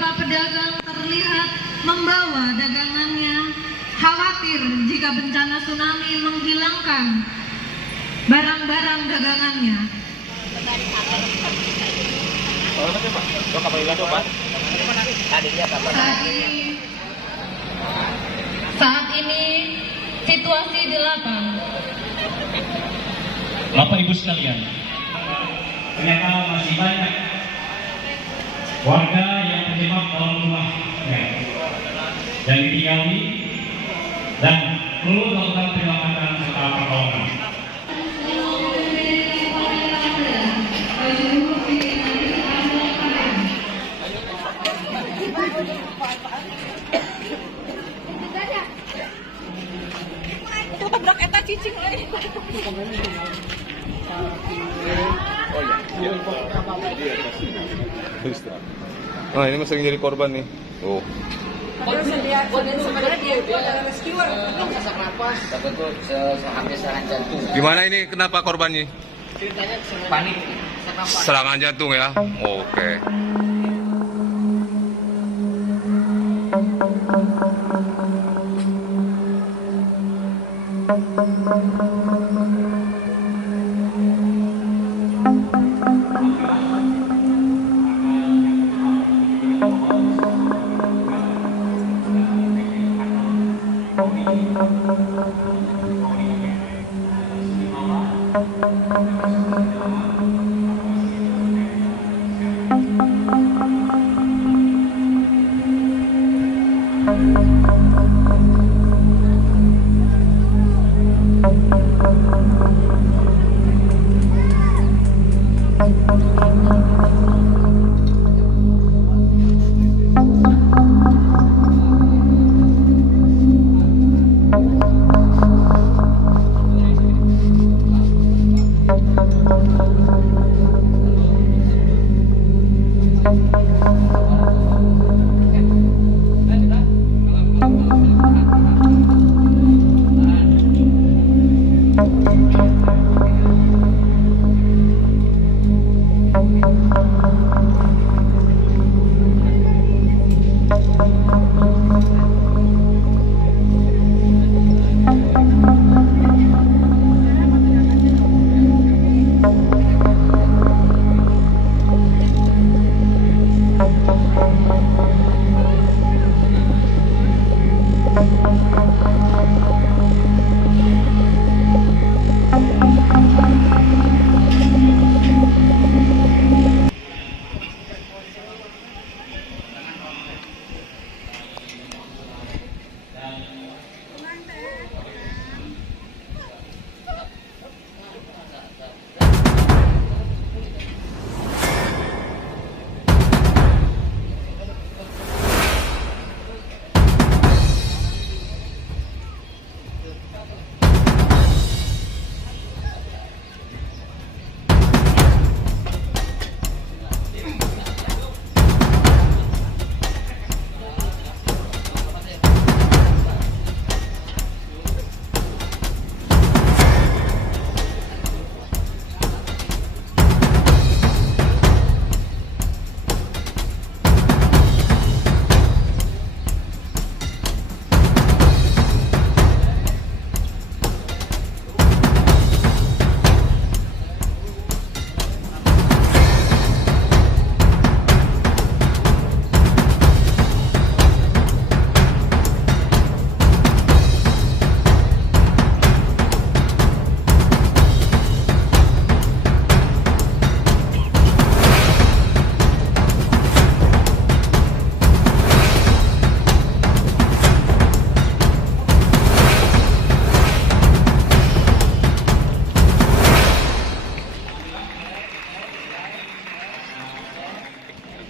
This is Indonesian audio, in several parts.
beberapa pedagang terlihat membawa dagangannya, khawatir jika bencana tsunami menghilangkan barang-barang dagangannya. Saat ini situasi di lapang. Bapak Ibu sekalian, ternyata masih banyak warga yang terjebak dalam rumahnya yang ditinggali dan perlu melakukan penyelamatan serta pertolongan. Nah, ini masih jadi korban nih. Oh. Gimana ini? Kenapa korbannya? Panik. Serangan jantung ya? Oke.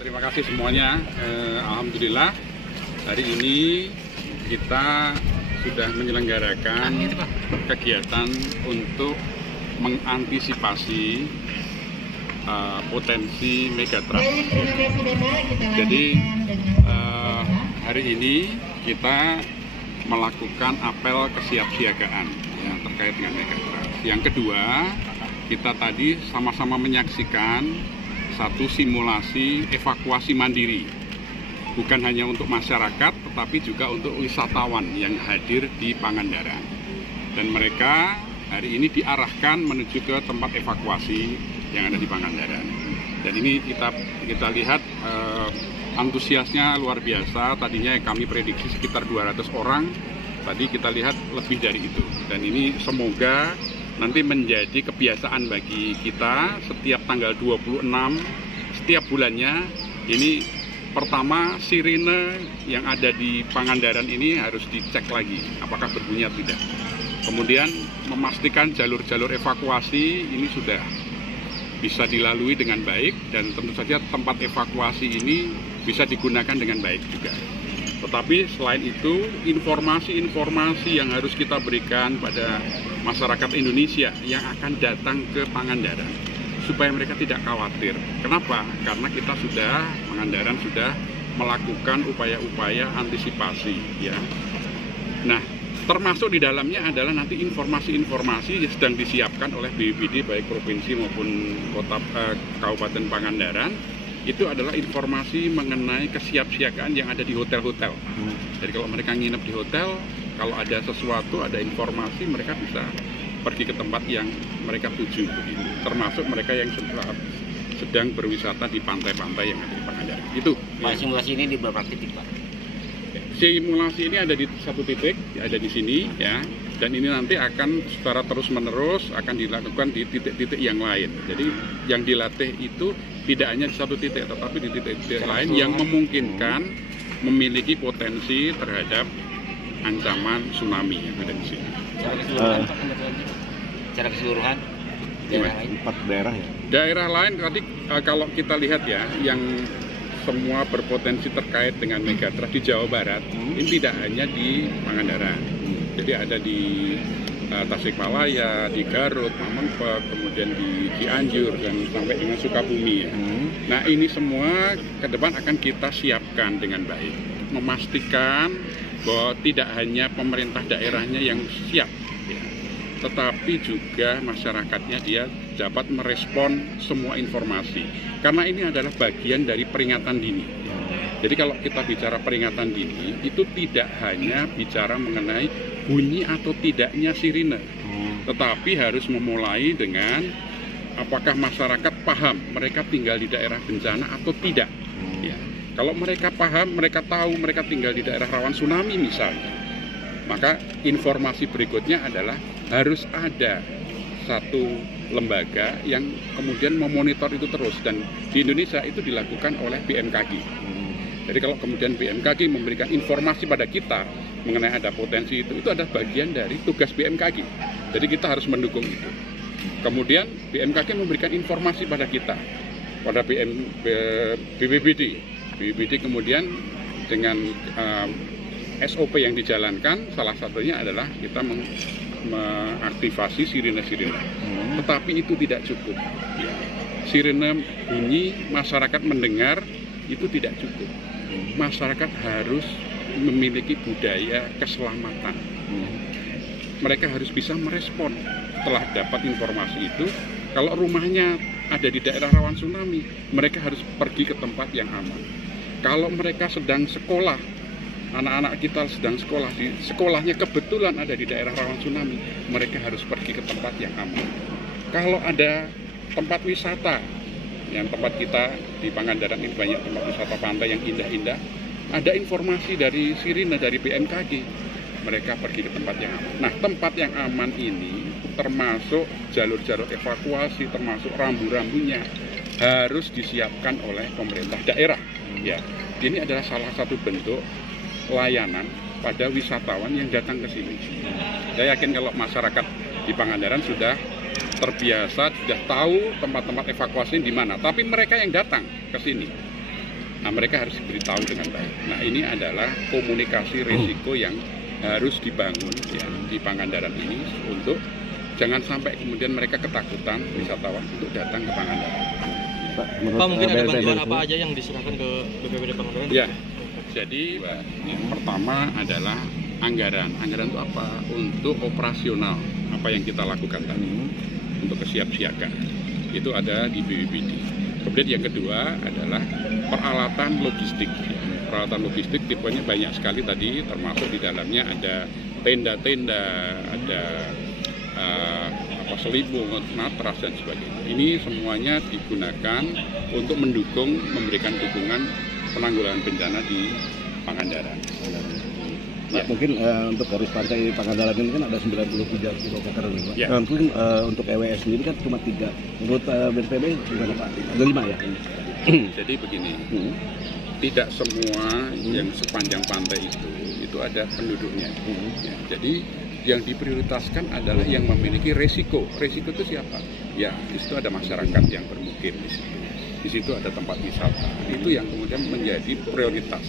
Terima kasih semuanya. Alhamdulillah hari ini kita sudah menyelenggarakan kegiatan untuk mengantisipasi potensi megatrust. Jadi hari ini kita melakukan apel kesiapsiagaan yang terkait dengan megatrust. Yang kedua, kita tadi sama-sama menyaksikan satu simulasi evakuasi mandiri bukan hanya untuk masyarakat, tetapi juga untuk wisatawan yang hadir di Pangandaran. Dan mereka hari ini diarahkan menuju ke tempat evakuasi yang ada di Pangandaran. Dan ini kita lihat antusiasnya luar biasa. Tadinya kami prediksi sekitar 200 orang, tadi kita lihat lebih dari itu. Dan ini semoga nanti menjadi kebiasaan bagi kita setiap tanggal 26 setiap bulannya. Ini pertama, sirine yang ada di Pangandaran ini harus dicek lagi apakah berbunyi atau tidak. Kemudian memastikan jalur-jalur evakuasi ini sudah bisa dilalui dengan baik, dan tentu saja tempat evakuasi ini bisa digunakan dengan baik juga. Tetapi selain itu, informasi-informasi yang harus kita berikan pada masyarakat Indonesia yang akan datang ke Pangandaran supaya mereka tidak khawatir. Kenapa? Karena kita Pangandaran sudah melakukan upaya-upaya antisipasi, ya. Nah, termasuk di dalamnya adalah nanti informasi-informasi yang sedang disiapkan oleh BPBD baik provinsi maupun Kabupaten Pangandaran. Itu adalah informasi mengenai kesiapsiagaan yang ada di hotel-hotel. Jadi kalau mereka nginep di hotel, kalau ada sesuatu, ada informasi, mereka bisa pergi ke tempat yang mereka tuju. Termasuk mereka yang sedang berwisata di pantai-pantai yang ada di Pangandaran. Itu. Pak, simulasi ini di beberapa titik, Pak? Simulasi ini ada di satu titik, ada di sini, ya. Dan ini nanti akan secara terus-menerus akan dilakukan di titik-titik yang lain. Jadi yang dilatih itu tidak hanya di satu titik, tetapi di titik-titik lain yang memungkinkan memiliki potensi terhadap ancaman tsunami yang ada di sini. Secara keseluruhan, daerah lain? 4 daerah ya? Daerah lain tadi kalau kita lihat ya, yang semua berpotensi terkait dengan megatrust di Jawa Barat, ini tidak hanya di Pangandaran. Jadi ada di Tasikmalaya, di Garut, Pamengpeuk, kemudian di Cianjur, dan sampai dengan Sukabumi ya. Nah, ini semua ke depan akan kita siapkan dengan baik. Memastikan bahwa tidak hanya pemerintah daerahnya yang siap, ya, tetapi juga masyarakatnya dia dapat merespon semua informasi. Karena ini adalah bagian dari peringatan dini. Jadi kalau kita bicara peringatan dini, itu tidak hanya bicara mengenai bunyi atau tidaknya sirine, tetapi harus memulai dengan apakah masyarakat paham mereka tinggal di daerah bencana atau tidak. Ya. Kalau mereka paham, mereka tahu mereka tinggal di daerah rawan tsunami misalnya, maka informasi berikutnya adalah harus ada satu lembaga yang kemudian memonitor itu terus, dan di Indonesia itu dilakukan oleh BMKG. Jadi kalau kemudian BMKG memberikan informasi pada kita mengenai ada potensi itu adalah bagian dari tugas BMKG. Jadi kita harus mendukung itu. Kemudian BMKG memberikan informasi pada kita, pada BPBD. BPBD kemudian dengan SOP yang dijalankan, salah satunya adalah kita mengaktifasi sirine-sirine. Tetapi itu tidak cukup. Ya. Sirine bunyi, masyarakat mendengar, itu tidak cukup. Masyarakat harus memiliki budaya keselamatan. Mereka harus bisa merespon setelah dapat informasi itu. Kalau rumahnya ada di daerah rawan tsunami, mereka harus pergi ke tempat yang aman. Kalau mereka sedang sekolah, anak-anak kita sedang sekolah, di sekolahnya kebetulan ada di daerah rawan tsunami, mereka harus pergi ke tempat yang aman. Kalau ada tempat wisata, yang tempat kita di Pangandaran ini banyak tempat wisata pantai yang indah-indah, ada informasi dari sirine, dari BMKG, mereka pergi ke tempat yang aman. Nah, tempat yang aman ini termasuk jalur-jalur evakuasi, termasuk rambu-rambunya harus disiapkan oleh pemerintah daerah. Ya, ini adalah salah satu bentuk layanan pada wisatawan yang datang ke sini. Saya yakin kalau masyarakat di Pangandaran sudah terbiasa, sudah tahu tempat-tempat evakuasi di mana. Tapi mereka yang datang ke sini, nah mereka harus diberitahu dengan baik. Nah, ini adalah komunikasi risiko yang harus dibangun ya, di Pangandaran ini, untuk jangan sampai kemudian mereka ketakutan wisatawan untuk datang ke Pangandaran. Pak, mungkin ada bantuan apa aja yang diserahkan ke BPBD Pangandaran? Ya, jadi yang pertama adalah anggaran. Anggaran itu apa? Untuk operasional, apa yang kita lakukan tadi, untuk kesiapsiagaan. Itu ada di BPBD. Kemudian yang kedua adalah peralatan logistik. peralatan logistik tipenya banyak sekali tadi, termasuk di dalamnya ada tenda-tenda, ada selimut, matras dan sebagainya. Ini semuanya digunakan untuk memberikan dukungan penanggulangan bencana di Pangandaran. Nah, mungkin untuk garis pantai Pangandaran ini kan ada 93 km nih, Pak. Ya. Mungkin untuk EWS sendiri kan cuma 3. Menurut BNPB gimana, Pak? Ada 5 ya? Jadi begini, tidak semua yang sepanjang pantai itu ada penduduknya. Ya, jadi yang diprioritaskan adalah yang memiliki resiko. Resiko itu siapa? Ya, di situ ada masyarakat yang bermukim di situ. Di situ ada tempat wisata. Itu yang kemudian menjadi prioritas.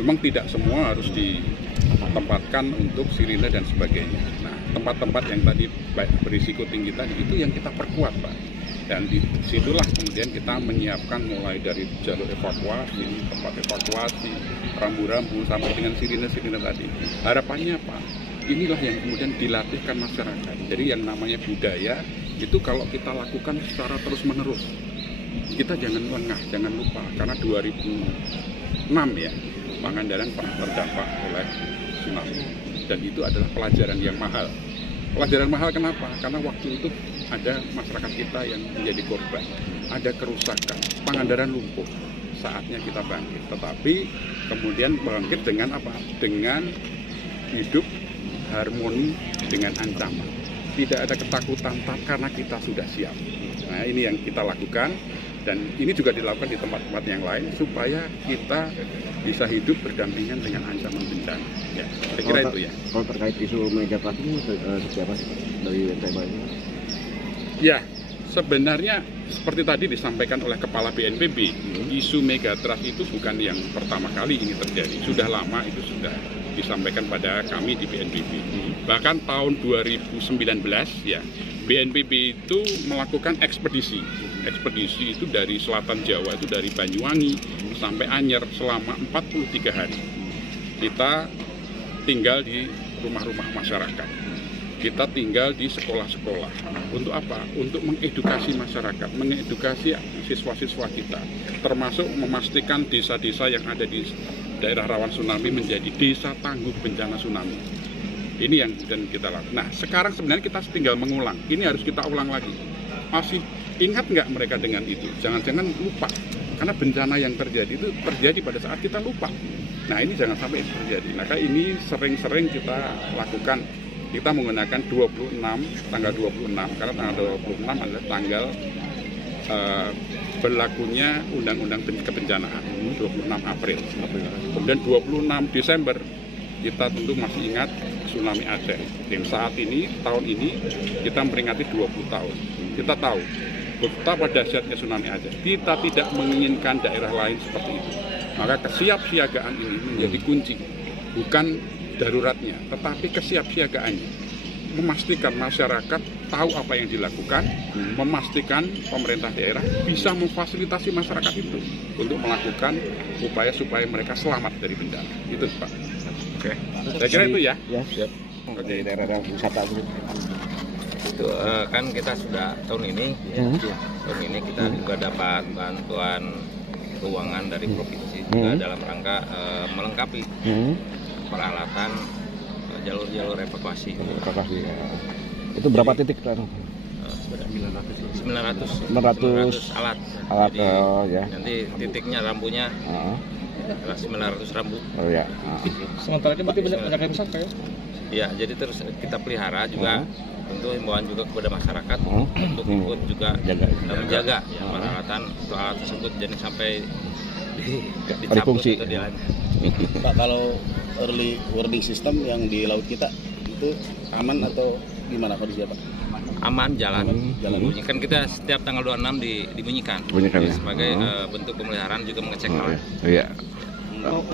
Memang tidak semua harus ditempatkan untuk sirine dan sebagainya. Nah, tempat-tempat yang tadi berisiko tinggi tadi itu yang kita perkuat, Pak. Dan di situlah kemudian kita menyiapkan mulai dari jalur evakuasi, tempat evakuasi, rambu-rambu sampai dengan sirine-sirine tadi. Harapannya Pak, inilah yang kemudian dilatihkan masyarakat. Jadi yang namanya budaya itu kalau kita lakukan secara terus-menerus, kita jangan lengah, jangan lupa. Karena 2006 ya, Pangandaran pernah terdampak oleh tsunami. Dan itu adalah pelajaran yang mahal. Pelajaran mahal kenapa? Karena waktu itu ada masyarakat kita yang menjadi korban, ada kerusakan, Pangandaran lumpuh. Saatnya kita bangkit, tetapi kemudian bangkit dengan apa? Dengan hidup harmoni dengan ancaman. Tidak ada ketakutan karena kita sudah siap. Nah, ini yang kita lakukan dan ini juga dilakukan di tempat-tempat yang lain supaya kita bisa hidup berdampingan dengan ancaman bencana. Ya, saya kira itu ya. Kalau terkait isu megatrust ini seperti apa sih dari BNPB ini? Ya, sebenarnya seperti tadi disampaikan oleh Kepala BNPB, isu megatrust itu bukan yang pertama kali ini terjadi. Sudah lama itu sudah disampaikan pada kami di BNPB. Bahkan tahun 2019 ya, BNPB itu melakukan ekspedisi. Ekspedisi itu dari selatan Jawa, itu dari Banyuwangi sampai Anyer selama 43 hari. Kita tinggal di rumah-rumah masyarakat. Kita tinggal di sekolah-sekolah. Untuk apa? Untuk mengedukasi masyarakat, mengedukasi siswa-siswa kita, termasuk memastikan desa-desa yang ada di daerah rawan tsunami menjadi desa tangguh bencana tsunami. Ini yang kemudian kita lakukan. Nah, sekarang sebenarnya kita tinggal mengulang. Ini harus kita ulang lagi. Masih ingat nggak mereka dengan itu? Jangan-jangan lupa. Karena bencana yang terjadi itu terjadi pada saat kita lupa. Nah, ini jangan sampai terjadi. Maka ini sering-sering kita lakukan. Kita menggunakan 26, tanggal 26, karena tanggal 26 adalah tanggal berlakunya Undang-Undang Kebencanaan, 26 April. Kemudian 26 Desember, kita tentu masih ingat tsunami Aceh. Yang saat ini, tahun ini, kita memperingati 20 tahun. Kita tahu betapa dahsyatnya tsunami Aceh. Kita tidak menginginkan daerah lain seperti itu. Maka kesiapsiagaan ini menjadi kunci. Bukan daruratnya, tetapi kesiapsiagaannya, memastikan masyarakat tahu apa yang dilakukan, memastikan pemerintah daerah bisa memfasilitasi masyarakat itu untuk melakukan upaya supaya mereka selamat dari bencana. Itu Pak. Oke. Saya kira itu ya. Ya, siap. Dari daerah wisata itu kan kita sudah tahun ini kita juga dapat bantuan keuangan dari provinsi juga dalam rangka melengkapi peralatan jalur-jalur evakuasi. Itu berapa titik? 900 alat. Alat. Jadi, ya. nanti titiknya rambunya 900 rambu. Oh ya. Sementara ini berarti banyak yang rusak ya? Ya, jadi terus kita pelihara juga. Tentu himbauan juga kepada masyarakat untuk ikut juga menjaga ya, peralatan untuk alat tersebut jangan sampai dicabut atau dilakukan. Pak, kalau early warning system yang di laut kita itu aman atau gimana kondisinya, Pak? Aman, jalan. Kan kita setiap tanggal 26 dibunyikan ya? Sebagai bentuk pemeliharaan juga mengecek alat. Iya.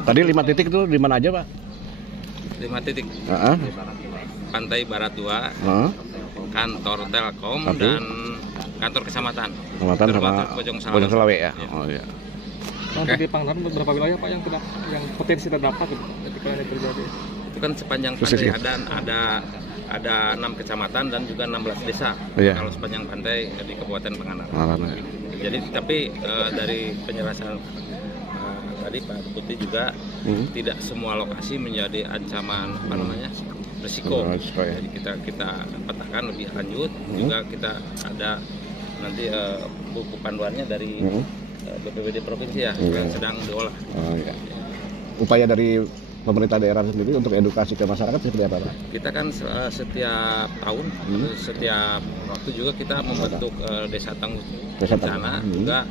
Tadi 5 titik itu di mana aja, Pak? 5 titik. Pantai Barat 2, kantor Telkom, dan kantor kecamatan. Kecamatan sama Bojong Selawe ya. Oh iya. Di Pangandaran beberapa wilayah Pak yang potensi terdampak ketika ini terjadi. Itu kan sepanjang pantai ada 6 kecamatan dan juga 16 desa. Kalau sepanjang pantai di Kabupaten Pangandaran. Jadi tapi dari penjelasan tadi Pak Deputi juga tidak semua lokasi menjadi ancaman risiko. Jadi kita petakan lebih lanjut. Juga kita ada nanti buku panduannya dari BPBD provinsi ya yang sedang diolah. Upaya dari pemerintah daerah sendiri untuk edukasi ke masyarakat seperti apa, Pak? Kita kan setiap tahun, setiap waktu juga kita membentuk desa tangguh bencana, juga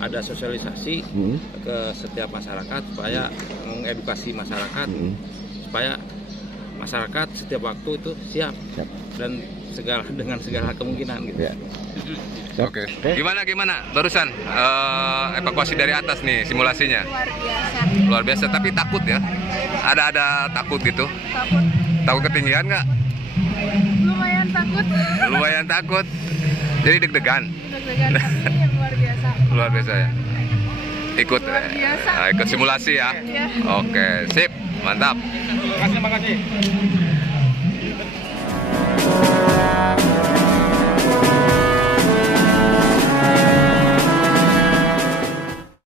ada sosialisasi ke setiap masyarakat supaya mengedukasi masyarakat supaya masyarakat setiap waktu itu siap. Dan dengan segala kemungkinan gitu. Ya. Oke. Gimana barusan evakuasi dari atas nih simulasinya? Luar biasa. Tapi takut ya? Ada takut gitu? Takut ketinggian nggak? Lumayan takut. Jadi deg-degan. Tapi yang luar biasa. Luar biasa ya. Ikut simulasi ya. Oke, sip, mantap. Terima kasih.